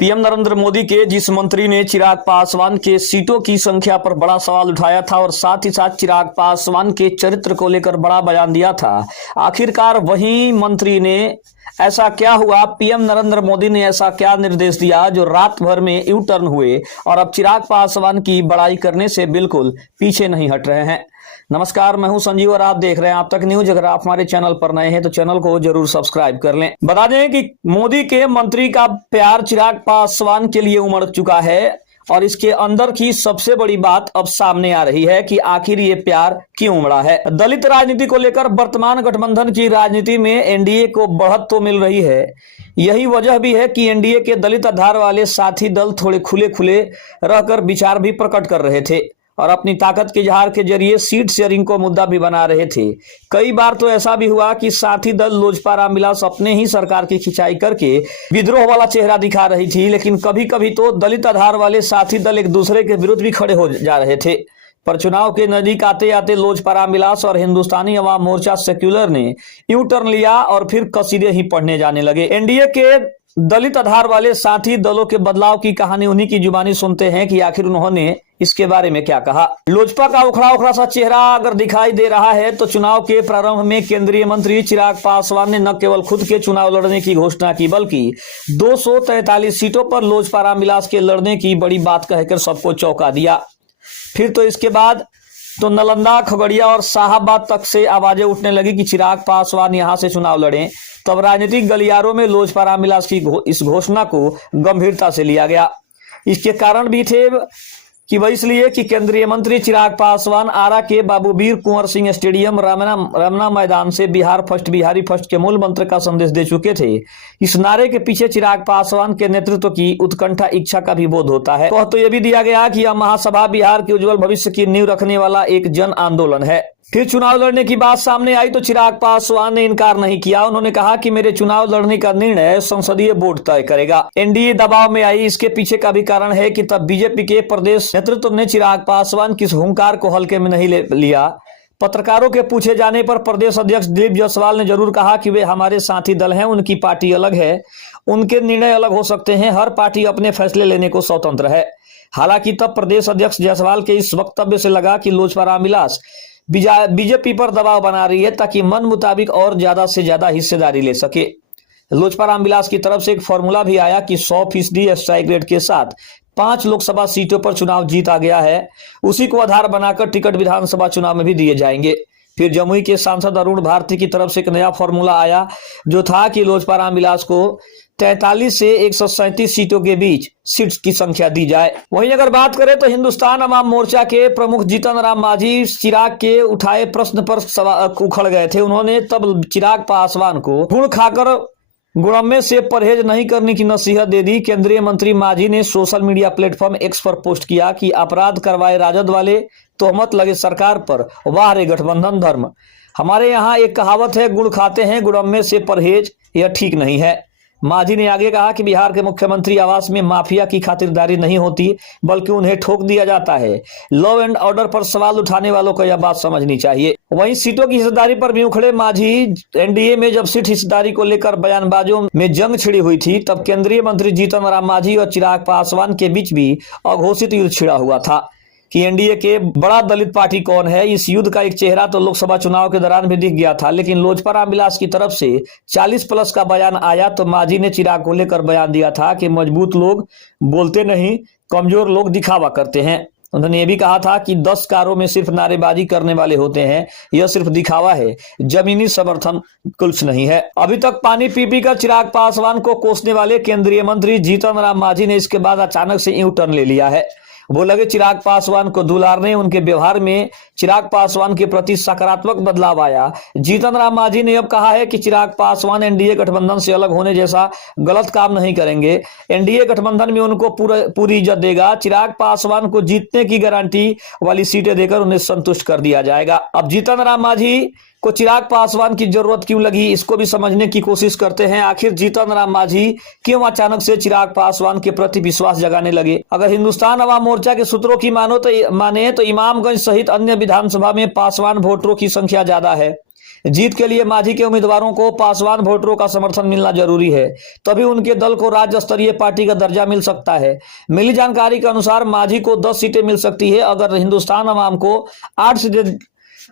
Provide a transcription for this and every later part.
PM Narendra Modi के जिस मंत्री ने चिराग पासवान के सीटों की संख्या पर बड़ा सवाल उठाया था और साथ ही साथ चिराग पासवान के चरित्र को लेकर बड़ा बयान दिया था, आखिरकार वही मंत्री ने ऐसा क्या हुआ, पीएम नरेंद्र मोदी ने ऐसा क्या निर्देश दिया जो रात भर में यू टर्न हुए और अब चिराग पासवान की बड़ाई करने से बिल्कुल पीछे नहीं हट रहे हैं। नमस्कार, मैं हूं संजीव और आप देख रहे हैं आप तक न्यूज। अगर आप हमारे चैनल पर नए हैं तो चैनल को जरूर सब्सक्राइब कर लें। बता दें कि मोदी के मंत्री का प्यार चिराग पासवान के लिए उमड़ चुका है और इसके अंदर की सबसे बड़ी बात अब सामने आ रही है कि आखिर ये प्यार क्यों उमड़ा है। दलित राजनीति को लेकर वर्तमान गठबंधन की राजनीति में एनडीए को बढ़त तो मिल रही है। यही वजह भी है कि एनडीए के दलित आधार वाले साथी दल थोड़े खुले खुले रहकर विचार भी प्रकट कर रहे थे और अपनी ताकत के इजहार के जरिए सीट शेयरिंग को मुद्दा भी बना रहे थे। कई बार तो ऐसा भी हुआ कि साथी दल लोजपा रामविलास अपने ही सरकार की खिंचाई करके विद्रोह वाला चेहरा दिखा रही थी, लेकिन कभी कभी तो दलित आधार वाले साथी दल एक दूसरे के विरुद्ध भी खड़े हो जा रहे थे। पर चुनाव के नजदीक आते आते लोजपा रामविलास और हिंदुस्तानी अवाम मोर्चा सेक्युलर ने यू टर्न लिया और फिर कसीदे ही पढ़ने जाने लगे। एनडीए के दलित आधार वाले साथी दलों के बदलाव की कहानी उन्हीं की जुबानी सुनते हैं कि आखिर उन्होंने इसके बारे में क्या कहा। लोजपा का उखड़ा उखड़ा सा चेहरा अगर दिखाई दे रहा है तो चुनाव के प्रारंभ में केंद्रीय मंत्री चिराग पासवान ने न केवल खुद के चुनाव लड़ने की घोषणा की बल्कि 243 सीटों पर लोजपा रामविलास के लड़ने की बड़ी बात कहकर सबको चौंका दिया। फिर तो इसके बाद तो नालंदा, खगड़िया और शाहाबाद तक से आवाजें उठने लगी कि चिराग पासवान यहां से चुनाव लड़ें। तब राजनीतिक गलियारों में लोजपा रामविलास की इस घोषणा को गंभीरता से लिया गया। इसके कारण भी थे कि वह इसलिए कि केंद्रीय मंत्री चिराग पासवान आरा के बाबू वीर कुंवर सिंह स्टेडियम रमना मैदान से बिहार फर्स्ट बिहारी फर्स्ट के मूल मंत्र का संदेश दे चुके थे। इस नारे के पीछे चिराग पासवान के नेतृत्व की उत्कंठा इच्छा का भी बोध होता है। तो यह भी दिया गया कि यह महासभा बिहार के उज्जवल भविष्य की नींव रखने वाला एक जन आंदोलन है। फिर चुनाव लड़ने की बात सामने आई तो चिराग पासवान ने इनकार नहीं किया। उन्होंने कहा कि मेरे चुनाव लड़ने का निर्णय संसदीय बोर्ड तय करेगा। एनडीए दबाव में आई, इसके पीछे का भी कारण है कि तब बीजेपी के प्रदेश नेतृत्व ने चिराग पासवान की हुंकार को हल्के में नहीं लिया। पत्रकारों के पूछे जाने पर प्रदेश अध्यक्ष दिलीप जायसवाल ने जरूर कहा कि वे हमारे साथी दल हैं, उनकी पार्टी अलग है, उनके निर्णय अलग हो सकते हैं, हर पार्टी अपने फैसले लेने को स्वतंत्र है। हालांकि तब प्रदेश अध्यक्ष जायसवाल के इस वक्तव्य से लगा कि लोजपा रामविलास बीजेपी पर दबाव बना रही है ताकि मन मुताबिक और ज्यादा से ज्यादा हिस्सेदारी ले सके। लोजपा रामविलास की तरफ से एक फॉर्मूला भी आया कि 100% स्ट्राइक रेट के साथ 5 लोकसभा सीटों पर चुनाव जीता गया है, उसी को आधार बनाकर टिकट विधानसभा चुनाव में भी दिए जाएंगे। फिर जमुई के सांसद अरुण भारती की तरफ से एक नया फॉर्मूला आया जो था कि लोजपा रामविलास को 43 से 137 सीटों के बीच सीट्स की संख्या दी जाए। वहीं अगर बात करें तो हिंदुस्तान अवाम मोर्चा के प्रमुख जीतन राम मांझी चिराग के उठाए प्रश्न पर उखड़ गए थे। उन्होंने तब चिराग पासवान को गुड़ खाकर गुड़म्बे से परहेज नहीं करने की नसीहत दे दी। केंद्रीय मंत्री मांझी ने सोशल मीडिया प्लेटफॉर्म एक्स पर पोस्ट किया कि अपराध करवाए राजद वाले, तोहमत लगे सरकार पर, वाह रे गठबंधन धर्म। हमारे यहाँ एक कहावत है, गुड़ खाते हैं गुड़म्बे से परहेज, यह ठीक नहीं है। मांझी ने आगे कहा कि बिहार के मुख्यमंत्री आवास में माफिया की खातिरदारी नहीं होती बल्कि उन्हें ठोक दिया जाता है। लॉ एंड ऑर्डर पर सवाल उठाने वालों को यह बात समझनी चाहिए। वहीं सीटों की हिस्सेदारी पर भी उखड़े मांझी। एनडीए में जब सीट हिस्सेदारी को लेकर बयानबाजों में जंग छिड़ी हुई थी तब केंद्रीय मंत्री जीतन राम मांझी और चिराग पासवान के बीच भी अघोषित युद्ध छिड़ा हुआ था कि एनडीए के बड़ा दलित पार्टी कौन है। इस युद्ध का एक चेहरा तो लोकसभा चुनाव के दौरान भी दिख गया था, लेकिन लोजपा रामविलास की तरफ से 40+ का बयान आया तो मांझी ने चिराग को लेकर बयान दिया था कि मजबूत लोग बोलते नहीं, कमजोर लोग दिखावा करते हैं। उन्होंने ये भी कहा था कि 10 कारों में सिर्फ नारेबाजी करने वाले होते हैं, यह सिर्फ दिखावा है, जमीनी समर्थन कुछ नहीं है। अभी तक पानी पी पी कर चिराग पासवान को कोसने वाले केंद्रीय मंत्री जीतन राम मांझी ने इसके बाद अचानक से यू टर्न ले लिया है। वो लगे चिराग पासवान को दुलारने। उनके व्यवहार में चिराग पासवान के प्रति सकारात्मक बदलाव आया। जीतन राम मांझी ने अब कहा है कि चिराग पासवान एनडीए गठबंधन से अलग होने जैसा गलत काम नहीं करेंगे। एनडीए गठबंधन में उनको पूरी इज्जत देगा। चिराग पासवान को जीतने की गारंटी वाली सीटें देकर उन्हें संतुष्ट कर दिया जाएगा। अब जीतन राम मांझी को चिराग पासवान की जरूरत क्यों लगी, इसको भी समझने की कोशिश करते हैं। आखिर जीतन राम मांझी क्यों अचानक से चिराग पासवान के प्रति विश्वास जगाने लगे। अगर हिंदुस्तान अवाम मोर्चा के सूत्रों की माने तो इमामगंज सहित अन्य विधानसभा में पासवान वोटरों की संख्या ज्यादा है। जीत के लिए मांझी के उम्मीदवारों को पासवान वोटरों का समर्थन मिलना जरूरी है, तभी उनके दल को राज्य स्तरीय पार्टी का दर्जा मिल सकता है। मिली जानकारी के अनुसार मांझी को 10 सीटें मिल सकती है। अगर हिंदुस्तान अवाम को 8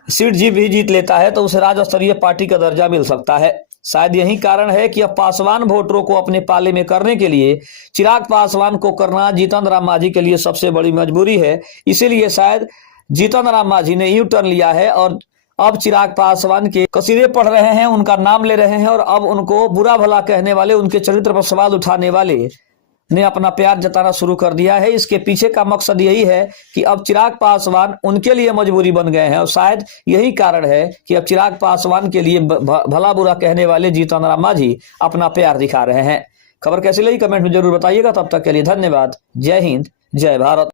सीट जीत लेता है तो उसे राज्य स्तरीय पार्टी का दर्जा मिल सकता है। शायद यही कारण है कि अब पासवान वोटरों को अपने पाले में करने के लिए चिराग पासवान को करना जीतन राम मांझी के लिए सबसे बड़ी मजबूरी है। इसीलिए शायद जीतन राम मांझी ने यू टर्न लिया है और अब चिराग पासवान के कसीदे पढ़ रहे हैं, उनका नाम ले रहे हैं और अब उनको बुरा भला कहने वाले, उनके चरित्र पर सवाल उठाने वाले ने अपना प्यार जताना शुरू कर दिया है। इसके पीछे का मकसद यही है कि अब चिराग पासवान उनके लिए मजबूरी बन गए हैं और शायद यही कारण है कि अब चिराग पासवान के लिए भला बुरा कहने वाले जीतन राम मांझी अपना प्यार दिखा रहे हैं। खबर कैसी लगी कमेंट में जरूर बताइएगा। तब तक के लिए धन्यवाद। जय हिंद, जय भारत।